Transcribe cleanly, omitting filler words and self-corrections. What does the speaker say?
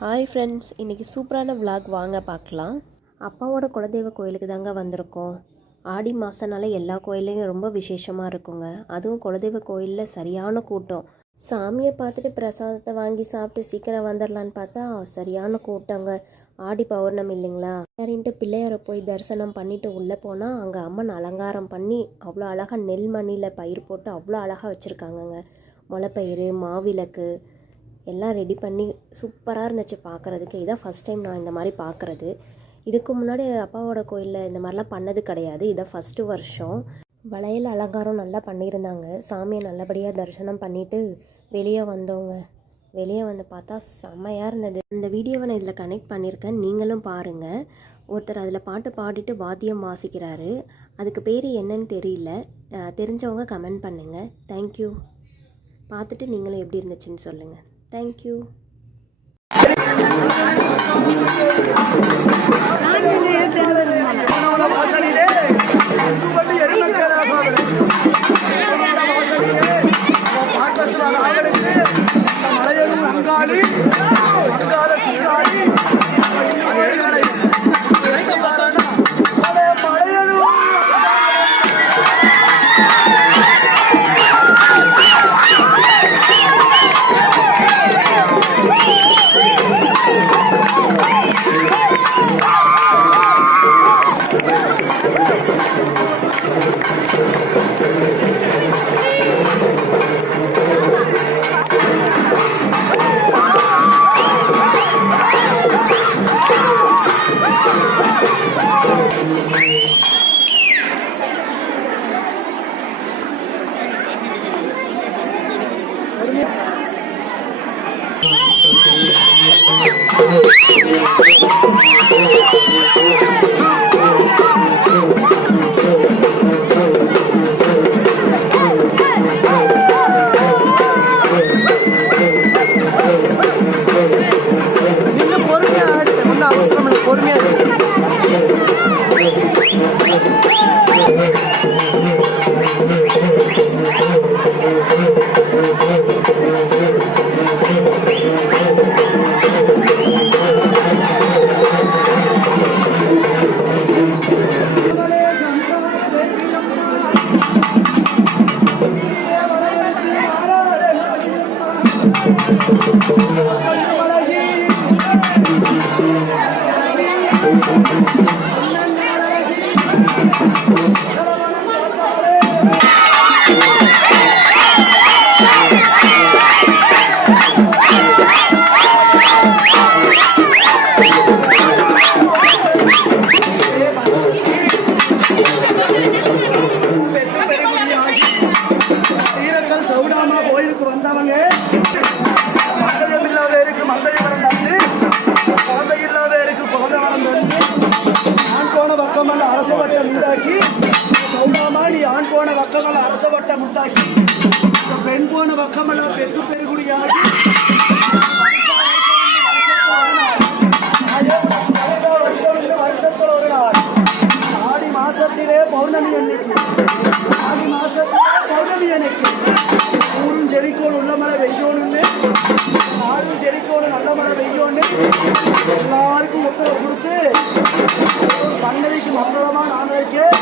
Hi friends, இன்றைக்கி சூப்பரான vlog வாங்க பார்க்கலாம். அப்பாவோட குலதெய்வ கோயிலுக்கு தாங்க வந்திருக்கோம். ஆடி மாதனால எல்லா கோயிலையும் ரொம்ப விசேஷமாக இருக்குங்க. அதுவும் குலதெய்வ கோயிலில் சரியான கூட்டம். சாமியை பார்த்துட்டு பிரசாதத்தை வாங்கி சாப்பிட்டு சீக்கிரம் வந்துடலான்னு பார்த்தா சரியான கூட்டங்க. ஆடி பௌர்ணமி இல்லைங்களா, சரின்ட்டு பிள்ளையாரை போய் தரிசனம் பண்ணிவிட்டு உள்ளே போனால் அங்கே அம்மன் அலங்காரம் பண்ணி அவ்வளோ அழகாக நெல்மணியில் பயிர் போட்டு அவ்வளோ அழகாக வச்சுருக்காங்கங்க. முளைப்பயிறு, மாவிளக்கு எல்லாம் ரெடி பண்ணி சூப்பராக இருந்துச்சு பார்க்குறதுக்கு. இதான் ஃபஸ்ட் டைம் நான் இந்த மாதிரி பார்க்குறது. இதுக்கு முன்னாடி அப்பாவோட கோயிலில் இந்த மாதிரிலாம் பண்ணது கிடையாது. இதான் ஃபஸ்ட்டு வருஷம். வளையல் அலங்காரம் நல்லா பண்ணியிருந்தாங்க. சாமியை நல்லபடியாக தரிசனம் பண்ணிவிட்டு வெளியே வந்தோங்க. வெளியே வந்து பார்த்தா செம்மையாக இருந்தது. இந்த வீடியோவை நான் இதில் கனெக்ட் பண்ணியிருக்கேன், நீங்களும் பாருங்கள். ஒருத்தர் அதில் பாட்டு பாடிட்டு வாத்தியம் வாசிக்கிறாரு. அதுக்கு பேர் என்னன்னு தெரியல, தெரிஞ்சவங்க கமெண்ட் பண்ணுங்கள். தேங்க்யூ. பார்த்துட்டு நீங்களும் எப்படி இருந்துச்சுன்னு சொல்லுங்கள். Thank you. அரசவட்டம் உண்டாக்கி பெண் போன பக்கமெல்லாம் பெற்று பெருகுடியாகி வருஷத்தில் ஒரு நாள் ஆடி மாசத்திலே பௌர்ணமி அன்னைக்கு, ஆடி மாசத்திலே பௌர்ணமி அன்னைக்கு ஊரும் செடிக்கோள் உள்ள மழை வெய்யோன்னு, நாடும் செடிக்கோள் நல்ல மழை வெய்யோன்னு எல்லாருக்கும் உத்தரவு கொடுத்து சன்னதிக்கு மங்களமா நான் இருக்கேன்.